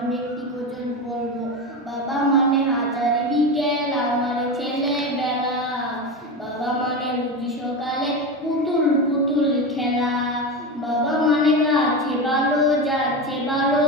আমি একটি গজল বলবো। বাবা মানে হাজারি বিকেল আমার ছেলেবেলা, বাবা মানে রোজ সকালে পুতুল পুতুল খেলা, বাবা মানে কাছে ভালো যাচ্ছে ভালো